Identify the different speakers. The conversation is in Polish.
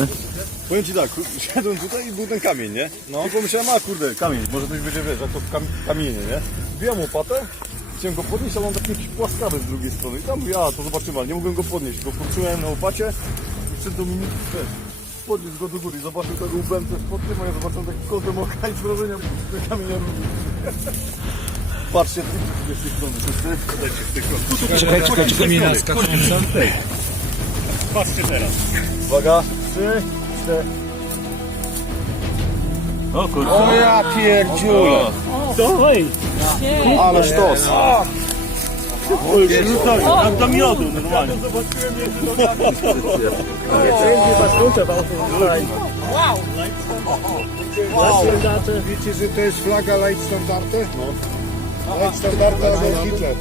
Speaker 1: ładny.
Speaker 2: Powiem ci tak, szedłem tutaj i był ten kamień, nie? No. I pomyślałem, a kurde, kamień, może ktoś będzie, wiesz, jak to kam kamienie, nie? Wbijam łopatę, chciałem go podnieść, ale on taki jakiś płaskawy z drugiej strony. I tam mówię, a to zobaczymy, ale nie mogłem go podnieść. Go podtrzymałem na łopacie i przed Dominik, wiesz, podniósł go do góry, zobaczył tego łbem coś pod tym, a ja zobaczyłem taki kątem oka i z wrażenia, że kamienia robi. Patrzcie, ty z tej strony, to jest
Speaker 1: Czekaj, czekaj, czekaj, naskakująca.
Speaker 3: Patrzcie teraz.
Speaker 2: Uwaga, trzy, cztery.
Speaker 3: O kurczę.
Speaker 2: O ja pierdziule!
Speaker 3: Dawaj.
Speaker 2: Ale sztos!
Speaker 3: Tam do miodu normalnie.
Speaker 4: Wiecie, że to jest flaga Light Standarte? No. Light Standarte Adolf Hitler.